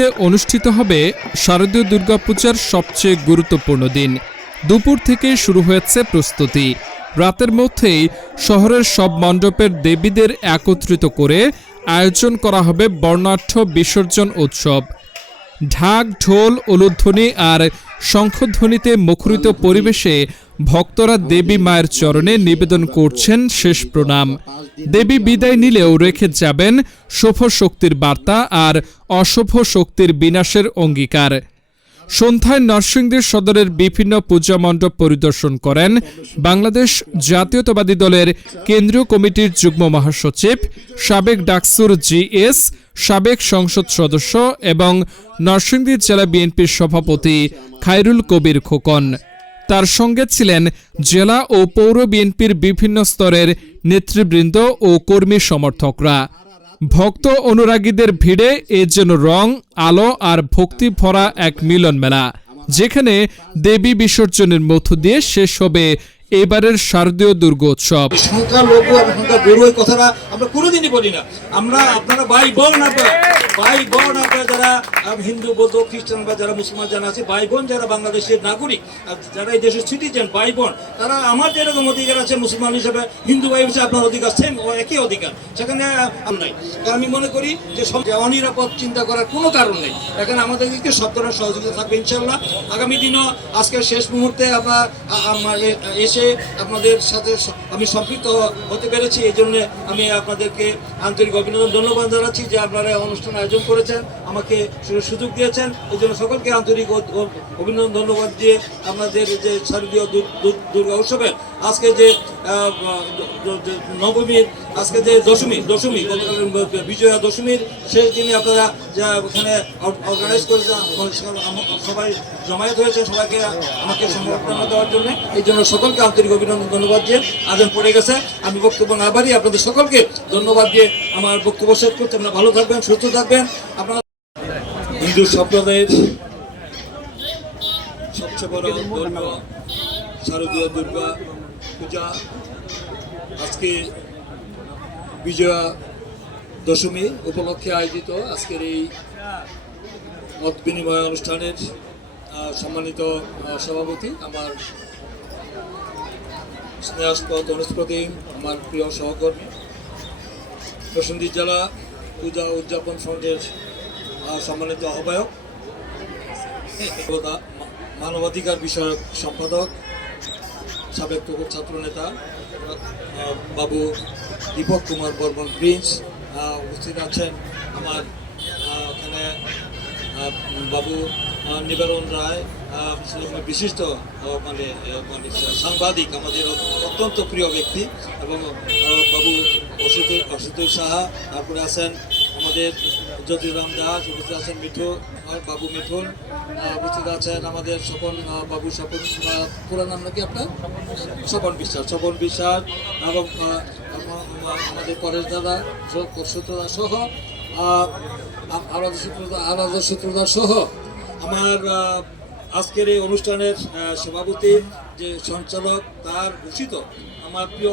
নরসিংদীতে অনুষ্ঠিত হবে শারদীয় দুর্গাপূজার সবচেয়ে গুরুত্বপূর্ণ দিন। দুপুর থেকে শুরু হয়েছে প্রস্তুতি। রাতের মধ্যেই শহরের সব মণ্ডপের দেবীদের একত্রিত করে আয়োজন করা হবে বর্ণাঢ্য বিসর্জন উৎসব। ঢাক, ঢোল, উলুধ্বনি আর শঙ্খধ্বনিতে মুখরিত পরিবেশে ভক্তরা দেবী মায়ের চরণে নিবেদন করছেন শেষ প্রণাম। দেবী বিদায় নিলেও রেখে যাবেন শুভ শক্তির বার্তা আর অশুভ শক্তির বিনাশের অঙ্গীকার। সন্ধ্যায় নরসিংদী সদরের বিভিন্ন পূজা মণ্ডপ পরিদর্শন করেন বাংলাদেশ জাতীয়তাবাদী দলের কেন্দ্রীয় কমিটির যুগ্ম মহাসচিব, সাবেক ডাকসুর জিএস, সাবেক সংসদ সদস্য এবং নরসিংদী জেলা বিএনপির সভাপতি খায়রুল কবির খোকন। তার সঙ্গে ছিলেন জেলা ও পৌর বিএনপির বিভিন্ন স্তরের নেতৃবৃন্দ ও কর্মী সমর্থকরা। ভক্ত অনুরাগীদের ভিড়ে এ যেন রং, আলো আর ভক্তি ভরা এক মিলন মেলা, যেখানে দেবী বিসর্জনের মধ্য দিয়ে শেষ হবে এবারের শারদীয় দুর্গোৎসব। সংখ্যালঘু এবং সংখ্যাগুরু এই কথাটা আমরা কোনোদিনই বলি না। আপনারা ভাই বোন, আপনারা যারা হিন্দু, বৌদ্ধ, খ্রিস্টান বা যারা মুসলমান যারা আছে, ভাই বোন যারা বাংলাদেশের নাগরিক, যারা এই দেশের সিটিজেন, ভাই বোন, তারা আমার যেরকম অধিকার আছে মুসলমান হিসেবে, হিন্দু ভাই হিসেবে আপনার অধিকার সেম, একই অধিকার, সেখানে নাই। কারণ আমি মনে করি যে অনিরাপদ চিন্তা করার কোনো কারণ নেই। এখানে আমাদেরকে সব ধরনের সহযোগিতা থাকবে ইনশাল্লাহ। আগামী দিনও আজকের শেষ মুহূর্তে এসে আপনাদের সাথে আমি সম্পৃক্ত হতে পেরেছি, এই জন্য আমি আপনাদেরকে আন্তরিক অভিনন্দন, ধন্যবাদ জানাচ্ছি যে আপনারা অনুষ্ঠান আয়োজন করেছেন, আমাকে সুযোগ দিয়েছেন। এই জন্য সকলকে আন্তরিক অভিনন্দন, ধন্যবাদ দিয়ে আপনাদের যে শারদীয় দুর্গা উৎসবের আজকে যে নবমীর, আজকে যে দশমী বিজয়া দশমীর শেষ দিনে আপনারা যা ওখানে অর্গানাইজ করেছেন, সবাই জমায়েত হয়েছে, সবাইকে আমাকে সংবর্ধনা দেওয়ার জন্য, এই জন্য সকলকে আন্তরিক অভিনন্দন, ধন্যবাদ দিয়ে আয়োজন পড়ে গেছে। আমি বক্তব্য না বাড়িয়ে আপনাদের সকলকে ধন্যবাদ দিয়ে আমার বক্তব্য শেষ করতে, আপনারা ভালো থাকবেন, সুস্থ থাকবেন। আপনারা হিন্দু সম্প্রদায়ের সবচেয়ে বড় ধর্মীয় শারদীয় দুর্গা পূজা আজকে বিজয়া দশমী উপলক্ষে আয়োজিত আজকের এই মত বিনিময় অনুষ্ঠানের সম্মানিত সভাপতি, আমার স্নেহাস্পদ অনুস্পতি, আমার প্রিয় সহকর্মী, নরসিংদী জেলা পূজা উদযাপন ফ্রন্টের সম্মানিত আহ্বায়ক, মানবাধিকার বিষয়ক সম্পাদক, সাবেক ছাত্র নেতা বাবু দীপক কুমার বর্মন প্রিন্স, উপস্থিত আছেন আমার এখানে বাবু নিবারণ রায়, বিশিষ্ট মানে সাংবাদিক, আমাদের অত্যন্ত প্রিয় ব্যক্তি, এবং বাবু অসিতুর সাহা, তারপরে আছেন আমাদের জ্যোতিরাম দাস, উপস্থিত আছেন বাবু মিঠুন, উপস্থিত আছেন আমাদের স্বপন বাবু, স্বপন পুরো নাম নাকি আপনার? স্বপন বিশ্বাস, এবং আমাদের পরেশ দাদা, সূত্রদা সহ আলাদা সূত্রদা সহ আমার আজকের এই অনুষ্ঠানের সভাপতি যে সঞ্চালক, তার ঘোষিত আমার প্রিয়